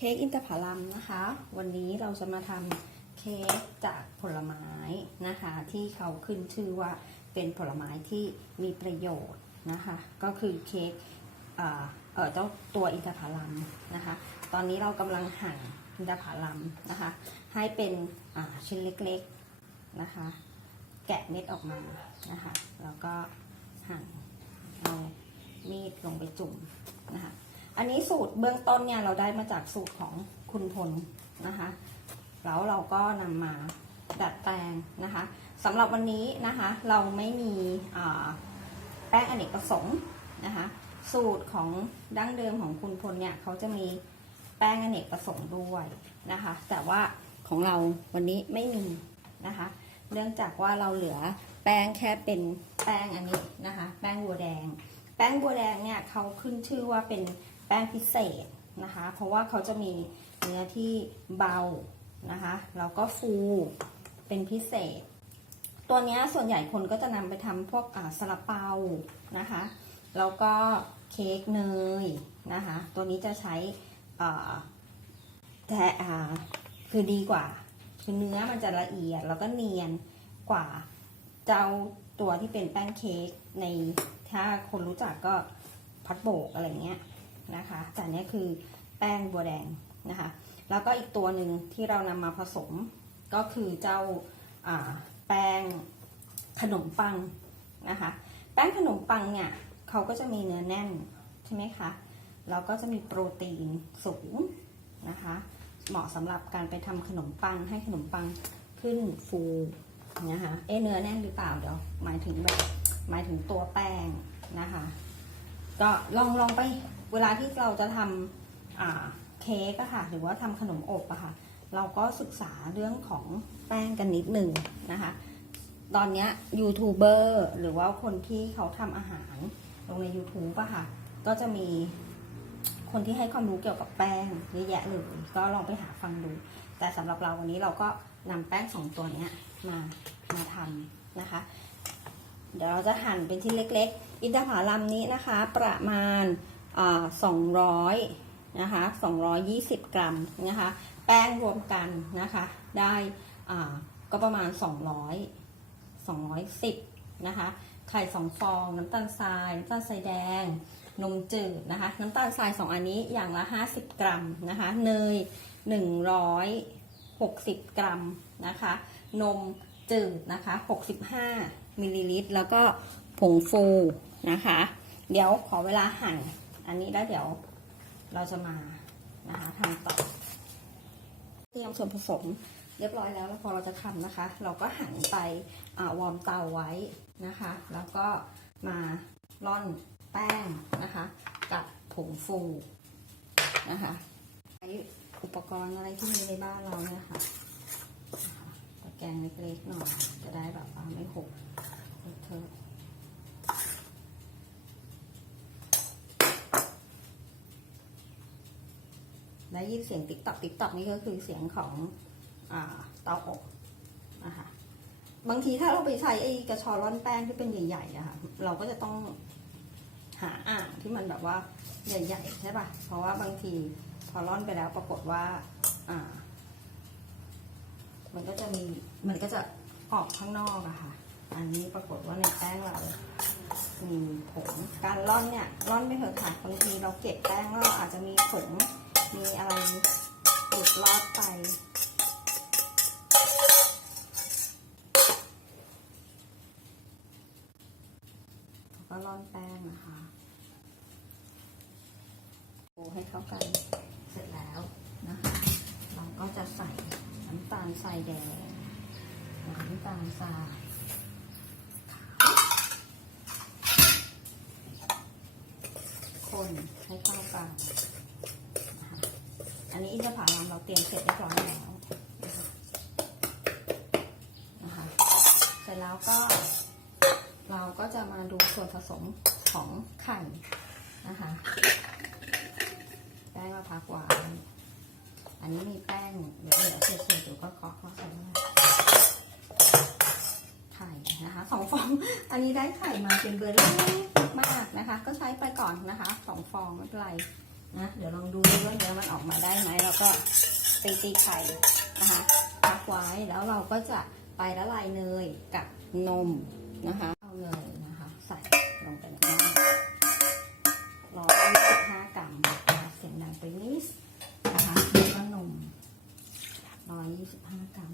ค้กอินทผลัมนะคะ วันนี้เราจะมาทำเค้กจากผลไม้นะคะ ที่เขาขึ้นชื่อว่าเป็นผลไม้ที่มีประโยชน์นะคะ ก็คือเค้กเอ่อเอ่อเจ้าตัวอินทผลัมนะคะ ตอนนี้เรากำลังหั่นอินทผลัมนะคะ ให้เป็นชิ้นเล็กๆนะคะ แกะเม็ดออกมานะคะ แล้วก็หั่นเอามีดลงไปจุ่มนะคะ อันนี้สูตรเบื้องต้นเนี่ยเราได้มาจากสูตรของคุณพลนะคะ แล้วเราก็นำมาดัดแปลงนะคะสำหรับวันนี้นะคะ เราไม่มีแป้งอเนกประสงค์นะคะ สูตรของดั้งเดิมของคุณพลเนี่ยเขาจะมีแป้งอเนกประสงค์ด้วยนะคะ แต่ว่าของเราวันนี้ไม่มีนะคะ เนื่องจากว่าเราเหลือแป้งแค่เป็นแป้งอันนี้นะคะ แป้งบัวแดง แป้งบัวแดงเนี่ยเขาขึ้นชื่อว่าเป็น แป้งพิเศษนะคะ เพราะว่าเขาจะมีเนื้อที่เบานะคะแล้วก็ฟูเป็นพิเศษ ตัวนี้ส่วนใหญ่คนก็จะนำไปทำพวกอ่าซาลาเปานะคะแล้วก็เค้กเนยนะคะ ตัวนี้จะใช้อ่าแต่อ่าคือดีกว่า คือเนื้อมันจะละเอียดแล้วก็เนียนกว่าเจ้าตัวที่เป็นแป้งเค้กในถ้าคนรู้จักก็พัดโบกอะไรเงี้ย นะคะแต่อันเนี้ยคือแป้งบัวแดงนะคะ แล้วก็อีกตัวหนึ่งที่เรานำมาผสมก็คือเจ้าแป้งขนมปังนะคะ แป้งขนมปังเนี่ยเขาก็จะมีเนื้อแน่นใช่ไหมคะแล้วก็จะมีโปรตีนสูงนะคะ เหมาะสำหรับการไปทำขนมปังให้ขนมปังขึ้นฟูนะคะเอเนื้อแน่นหรือเปล่าเดี๋ยวหมายถึงแบบหมายถึงตัวแป้งนะคะ ก็ลองลองไป เวลาที่เราจะทำเค้กอะค่ะ หรือว่าทำขนมอบอะค่ะ เราก็ศึกษาเรื่องของแป้งกันนิดหนึ่งนะคะ ตอนนี้ยูทูบเบอร์หรือว่าคนที่เขาทำอาหารลงใน YouTube อะค่ะ ก็จะมีคนที่ให้ความรู้เกี่ยวกับแป้งเยอะแยะเลยก็ลองไปหาฟังดู แต่สำหรับเราวันนี้เราก็นำแป้งสองตัวเนี้ยมามาทำนะคะ เดี๋ยวเราจะหั่นเป็นชิ้นเล็กๆ อินทผลัมนี้นะคะ ประมาณ สองร้อยนะคะสองร้อยยี่สิบกรัมนะคะแป้งรวมกันนะคะได้ก็ประมาณสองร้อยสองร้อยสิบนะคะไข่สองฟองน้ำตาลทรายน้ำตาลทรายแดงนมจืดนะคะน้ำตาลทรายสองอันนี้อย่างละห้าสิบกรัมนะคะเนยหนึ่งร้อยหกสิบกรัมนะคะนมจืดนะคะหกสิบห้ามิลลิลิตรแล้วก็ผงฟูนะคะ เดี๋ยวขอเวลาหั่น อันนี้แล้วเดี๋ยวเราจะมานะคะทำต่อ เตรียมส่วนผสมเรียบร้อยแล้วแล้วพอเราจะทำนะคะ เราก็หั่นไปอวอร์มเตาไว้นะคะ แล้วก็มาร่อนแป้งนะคะ กับผงฟูนะคะใช้อุปกรณ์อะไรที่มีในบ้านเราเนี่ยค่ะตะแกรงเล็กๆหน่อยจะได้แบบว่าไม่หกเลอะเทอะ ได้ยินเสียงติ๊กตอกติ๊กตอกนี่ก็คือเสียงของอเตาอบนะคะบางทีถ้าเราไปใช้ไอ้กระชอร่อนแป้งที่เป็นใหญ่ๆอะค่ะเราก็จะต้องหาอ่างที่มันแบบว่าใหญ่ๆใช่ป่ะ เพราะว่าบางทีพอร่อนไปแล้วปรากฏว่าอ่า มันก็จะมีมันก็จะออกข้างนอกอะค่ะ อันนี้ปรากฏว่าในแป้งเรา มีผง การร่อนเนี่ยร่อนไม่เถอะค่ะบางทีเราเก็บแป้งแล้วเราอาจจะมีผง มีอะไรหลุดรอดไปแล้วก็ร่อนแป้งนะคะโอให้เข้ากันเสร็จแล้วนะคะเราก็จะใส่น้ำตาลทรายแดงน้ำตาลทรายคนให้เข้ากัน นนี้อินทผลัมเราเตรียมเสร็จเรียบร้อยแล้วนะคะเสร็จแล้วก็ เราก็จะมาดูส่วนผสมของไข่นะคะแป้งมะพร้าวหวานอันนี้มีแป้งเหลือๆเศษๆอยู่ก็เคาะเคาะใส่ลงไปไข่นะคะสองฟอง อันนี้ได้ไข่มาเป็นเบอร์เล็กมากนะคะ ก็ใช้ไปก่อนนะคะสองฟองไม่เป็นไร นะเดี๋ยวลองดูดิว่าเนื้อมันออกมาได้ไหมแล้วก็ตีตีไข่นะคะพักไว้แล้วเราก็จะไปละลายเนยกับนมนะคะ เอาเนยนะคะ ใส่ลงไปในหม้อร้อยยี่สิบห้ากรัมนะคะเสียงดังไปนิดนะคะแล้วก็นมร้อยยี่สิบห้ากรัม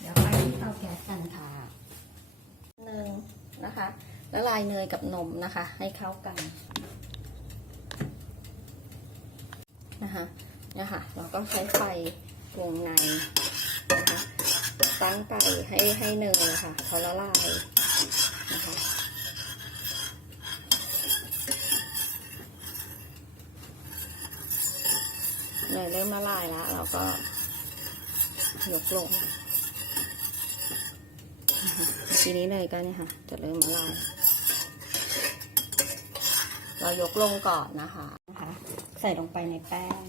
เดี๋ยวไปที่เตาแก๊สกันค่ะหนึ่งนะคะละลายเนยกับนมนะคะ ให้เข้ากัน นะคะเนี่ยค่ะเราก็ใช้ไฟวงในนะคะตั้งไฟให้ให้เนยค่ะเขาละลายนะคะเนยเริ่มละลายแล้วเราก็ยกลงทีนี้เลยก็เนี่ยค่ะ จะเริ่มละลายเรายกลงก่อนนะคะ ส่ลงไปในแป้ง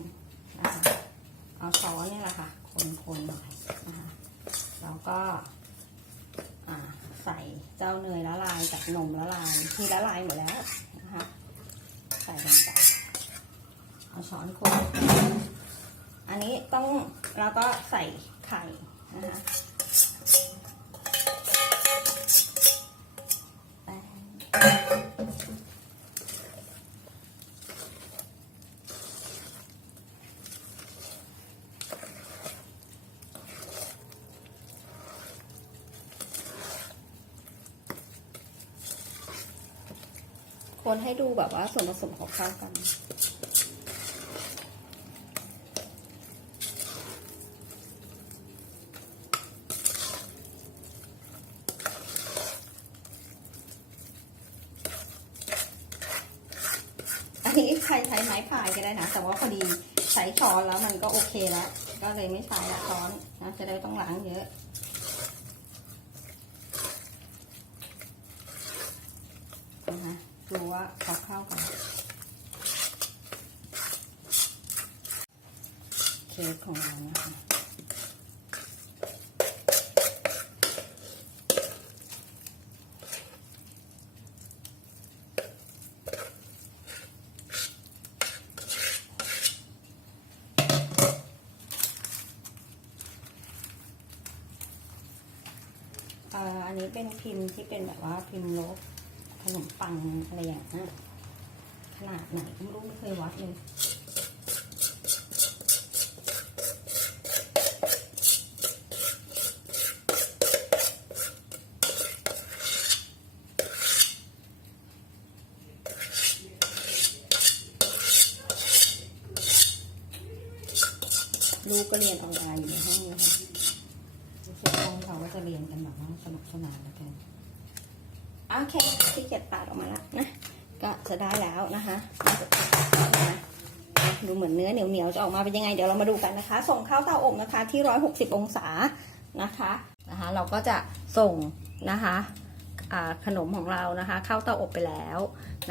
นะคะเอาช้อนนี่แหละค่ะ คนๆหน่อยนะคะแล้วก็ใส่เจ้าเนยละลายกับนมละลายที่ละลายหมดแล้วนะคะใส่ลงไปเอาช้อนคนอันนี้ต้องแล้วก็ใส่ไข่นะคะ คนให้ดูแบบว่าส่วนผสมของเข้ากัน อันนี้ใครใช้ไม้พายก็ได้นะ แต่ว่าพอดีใช้ช้อนแล้วมันก็โอเคแล้ว ก็เลยไม่ใช้ละช้อนนะจะได้ต้องล้างเยอะ นะคะดู ว่าเขาเข้ากันเค้กของเรานะคะอ่ออันนี้เป็นพิมพ์ที่เป็นแบบว่าพิมพ์ลบ นมปังอะไรอย่างเงี้ยขนาดไหนก็ไม่รู้ไม่เคยวัดเลยลูกก็เรียนออนไลน์อยู่ในห้องนี้ค่ะรู้สึกห้องเขาก็จะเรียนกันแบบว่าสนุกสนานแล้วกัน โอเคที่เกียจตัดออกมาแล้วนะ ก็จะได้แล้วนะคะดูเหมือนเนื้อเหนียวเหนียวๆจะออกมาเป็นยังไงเดี๋ยวเรามาดูกันนะคะ ส่งเข้าเตาอบนะคะที่ 160 องศานะคะนะคะ เราก็จะส่งนะคะขนมของเรานะคะ เข้าเตาอบไปแล้ว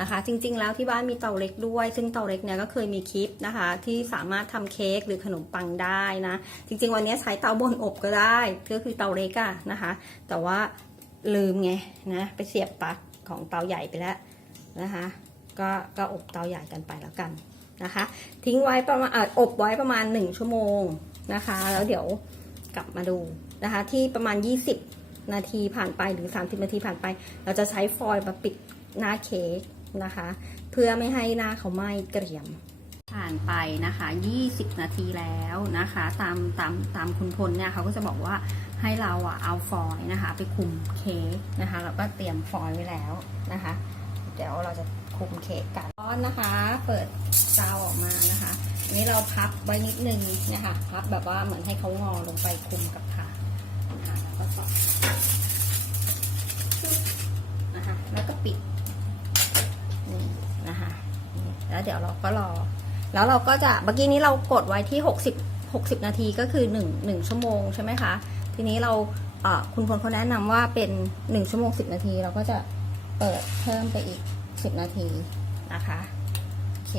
นะคะ จริงๆแล้วที่บ้านมีเตาเล็กด้วย ซึ่งเตาเล็กเนี่ยก็เคยมีคลิปนะคะ ที่สามารถทำเค้กหรือขนมปังได้นะ จริง ๆ วันนี้ใช้เตาบนอบก็ได้ ก็คือเตาเล็กอะนะคะ แต่ว่า ลืมไงนะ ไปเสียบปลั๊กของเตาใหญ่ไปแล้วนะคะ ก็ก็อบเตาใหญ่กันไปแล้วกันนะคะ ทิ้งไว้ประมาณอบไว้ประมาณ 1 ชั่วโมงนะคะ แล้วเดี๋ยวกลับมาดูนะคะ ที่ประมาณ 20 นาทีผ่านไปหรือ 30 นาทีผ่านไป เราจะใช้ฟอยล์มาปิดหน้าเค้กนะคะ เพื่อไม่ให้หน้าเขาไหม้เกรียมผ่านไปนะคะ 20 นาทีแล้วนะคะ ตามตามตามคุณพลเนี่ยเขาก็จะบอกว่า ให้เราอะเอาฟอยล์นะคะ ไปคลุมเค้กนะคะเราก็เตรียมฟอยล์ไว้แล้วนะคะ เดี๋ยวเราจะคลุมเค้กกันร้อนนะคะ เปิดเตาออกมานะคะอันนี้เราพับไว้นิดนึงนะคะพับแบบว่าเหมือนให้เขางอลงไปคลุมกับถาดนะคะแล้วก็ต่อนะคะแล้วก็ปิดนี่นะคะแล้วเดี๋ยวเราก็รอ แล้วเราก็จะเมื่อกี้นี้เรากดไว้ที่ 60 60 นาทีก็คือ 1 1 ชั่วโมงใช่ไหมคะ ทีนี้เราคุณพลเขาแนะนำว่าเป็น1ชั่วโมง10 นาที เราก็จะเปิดเพิ่มไปอีก 10 นาทีนะคะโอเค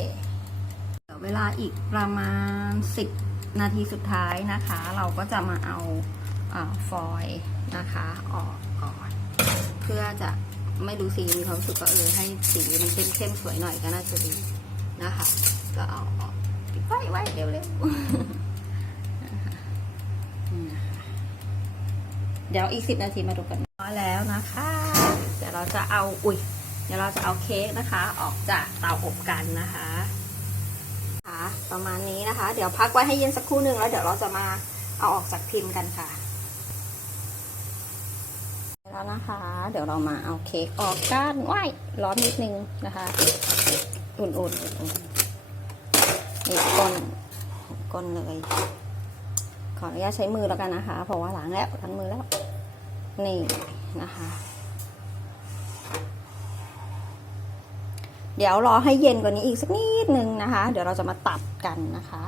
เดี๋ยวเวลาอีกประมาณ 10 นาทีสุดท้ายนะคะ เราก็จะมาเอาอฟอยล์นะคะออกก่อนเพื่อจะไม่รู้สีมีความรู้สึกว่าเออให้สีมันเข้มๆสวยหน่อยก็น่าจะดีนะคะ ก็เอาออกปิดไว้ไว้เร็วๆ เดี๋ยวอีกสิบนาทีมาดูกันพอแล้วนะคะ เดี๋ยวเราจะเอาอุ้ยเดี๋ยวเราจะเอาเค้กนะคะ ออกจากเตาอบกันนะคะค่ะประมาณนี้นะคะ เดี๋ยวพักไว้ให้เย็นสักครู่หนึ่งแล้วเดี๋ยวเราจะมาเอาออกจากพิมพ์กันค่ะแล้วนะคะ เดี๋ยวเรามาเอาเค้กออกกันว้ายร้อนนิดนึงนะคะ อุ่นๆอุ่นๆนี่ก้นก้นเลย ขออนุญาตใช้มือแล้วกันนะคะ เพราะว่าล้างแล้วล้างมือแล้ว นี่นะคะ เดี๋ยวรอให้เย็นกว่านี้อีกสักนิดนึงนะคะ เดี๋ยวเราจะมาตัดกันนะคะ